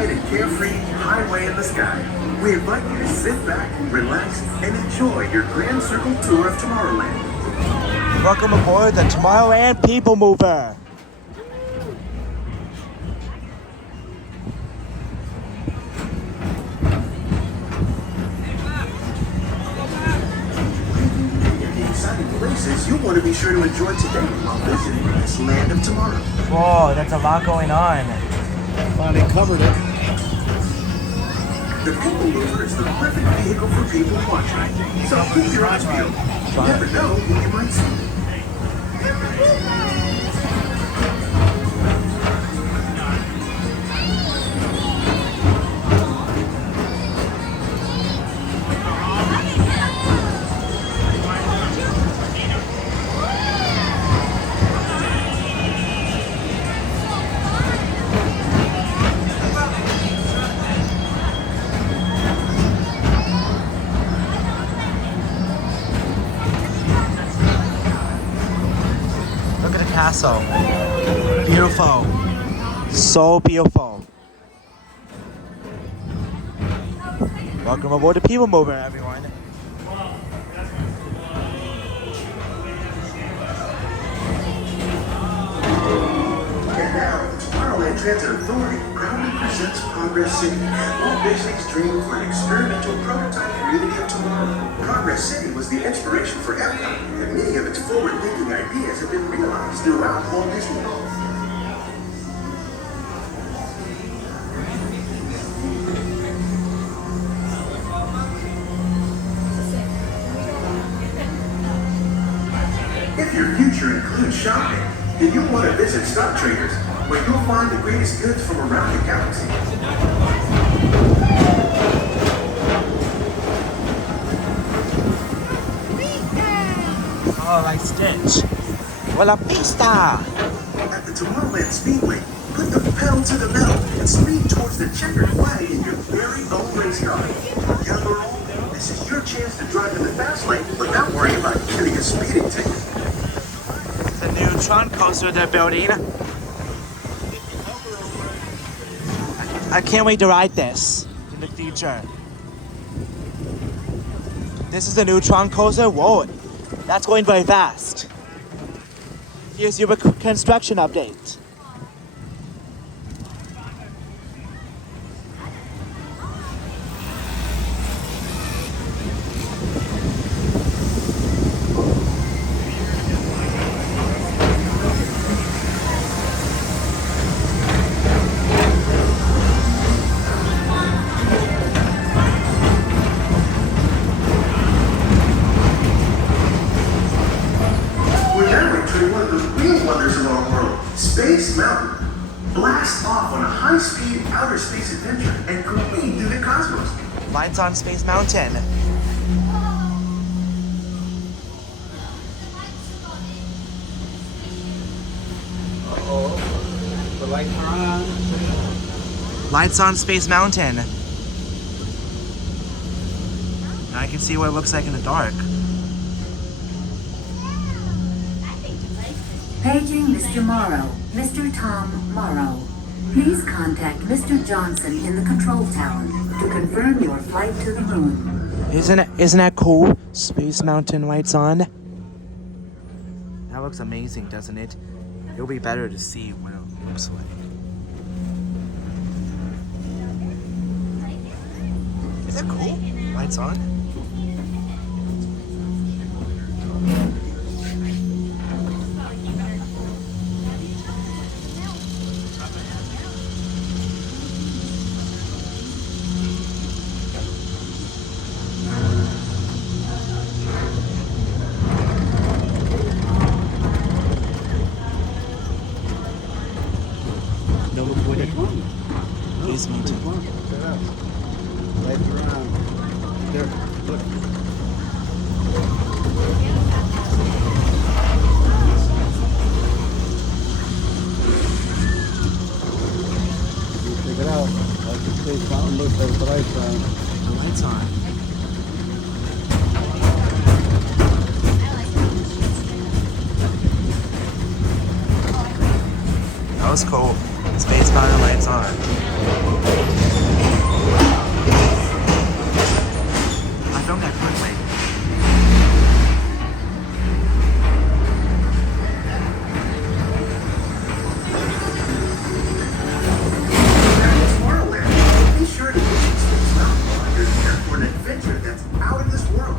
wide and carefree highway in the sky. We invite you to sit back, relax, and enjoy your Grand Circle tour of Tomorrowland. Welcome aboard the TTA PeopleMover. Places you'll want to be sure to enjoy today while visiting this land of tomorrow. Whoa, that's a lot going on. Finally covered it. The PeopleMover is the perfect vehicle for people watching. So keep your eyes peeled. You never know who you might see. Look at the castle. Beautiful. So beautiful. Welcome aboard the PeopleMover, everyone. And now, Tomorrowland Transit Authority proudly presents Progress City, Walt Disney's dream for an experimental prototype community of tomorrow. Progress City was the inspiration for Epcot, and many of its forward-thinking ideas have been realized throughout Walt Disney World. If your future includes shopping, then you'll want to visit Stock Traders, where you'll find the greatest goods from around the galaxy. Oh, like Stitch. Hola pista! At the Tomorrowland Speedway, put the pedal to the metal and speed towards the checkered flag in your very own race car. Young or old, this is your chance to drive in the fast lane without worrying about getting a speeding ticket. The new Tron coaster they're building. I can't wait to ride this in the future. This is the new Tron coaster. Whoa, that's going very fast. Here's your construction update. One of the real wonders of our world, Space Mountain. Blast off on a high-speed outer space adventure and careen through the cosmos. Lights on Space Mountain. Uh-oh. The lights are on. Lights on Space Mountain. Now I can see what it looks like in the dark. Paging Mr. Morrow, Mr. Tom Morrow. Please contact Mr. Johnson in the control tower to confirm your flight to the moon. Isn't that cool? Space Mountain lights on. That looks amazing, doesn't it? It'll be better to see what it looks like. Is that cool? Lights on? Space Mountain. Lights are on. There, look. Check it out. Like the Space Mountain looks like the lights on. The lights on. That was cool. Spacebound and lights on. I filmed that quickly. Tomorrowland. Be sure to visit Space Mountain while you're here for an adventure that's out of this world.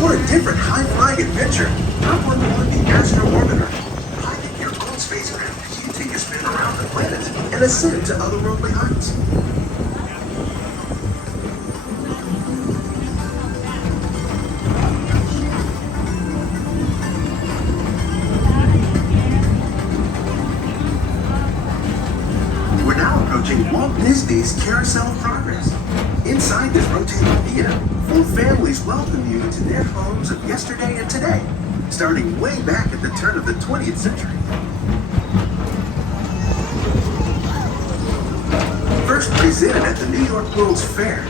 For a different high-flying adventure, hop on board the Astro Orbiter. Pilot your own spacecraft as you take a spin around the planet and ascend to otherworldly heights. We're now approaching Walt Disney's Carousel of Progress. Inside this rotating theater, full families welcome you to their homes of yesterday and today, starting way back at the turn of the 20th century. First presented at the New York World's Fair,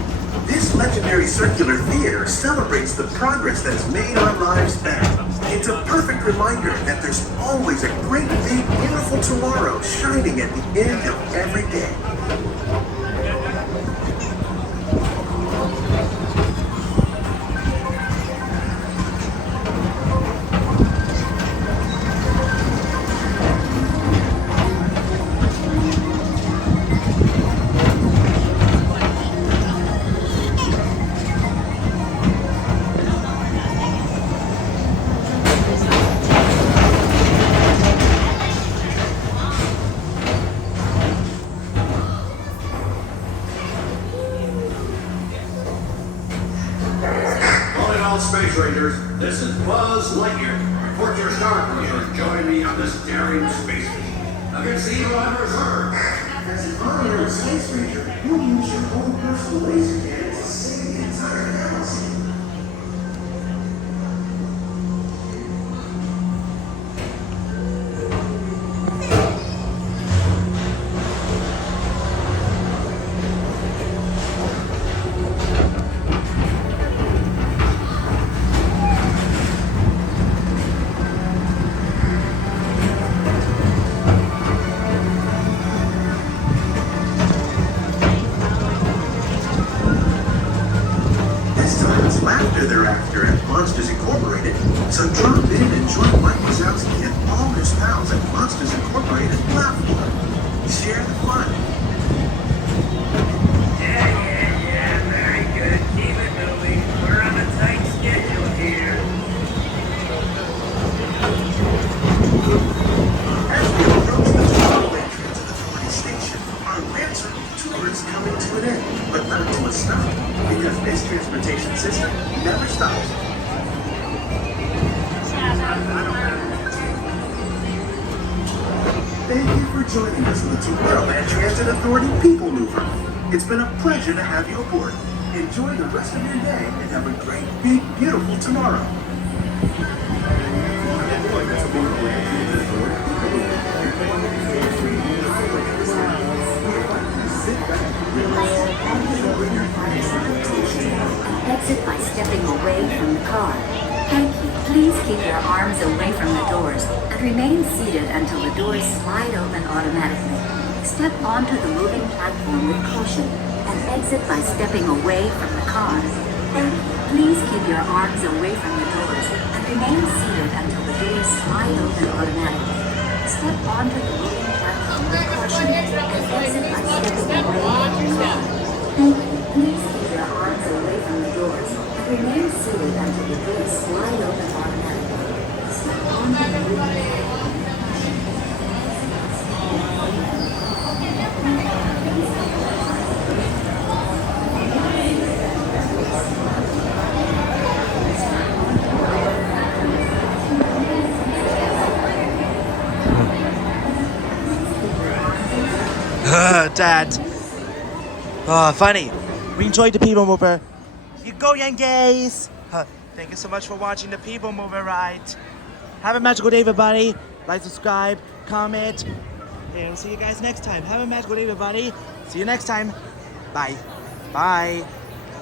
this legendary circular theater celebrates the progress that has made our lives better. It's a perfect reminder that there's always a great, big, beautiful tomorrow shining at the end of every day. Space Rangers, this is Buzz Lightyear. Report your star cruiser. Join me on this daring space mission against the evil Emperor's Herd. As an honorary Space Ranger, you'll use your own personal laser cannon to save the entire galaxy. Laughter thereafter at Monsters Incorporated, so drop in and join Mike Wazowski and all his pals at Monsters Incorporated platform. Share the fun. Yeah, very good. Keep it moving. We're on a tight schedule here. As we approach the Broadway Transit Authority station, our Lancer tour is coming to an end, but not to a stop, because this transportation system never stops. Thank you for joining us on the Tomorrowland Transit Authority PeopleMover. It's been a pleasure to have you aboard. Enjoy the rest of your day and have a great, big, beautiful tomorrow. Exit by stepping away from the car. Thank you. Please keep your arms away from the doors and remain seated until the doors slide open automatically. Step onto the moving platform with caution and exit by stepping away from the car. Thank you. Please keep your arms away from the doors and remain seated until the doors slide open automatically. Step onto the moving platform with caution and exit by stepping away from the car. Thank you. Please keep your arms away from the doors and remain seated until the doors slide open automatically. Step onto the moving platform. Dad. Funny. We enjoyed the People Mover. You go, young gays. Thank you so much for watching the People Mover ride. Have a magical day, everybody. Like, subscribe, comment. And we'll see you guys next time. Have a magical day, everybody. See you next time. Bye. Bye.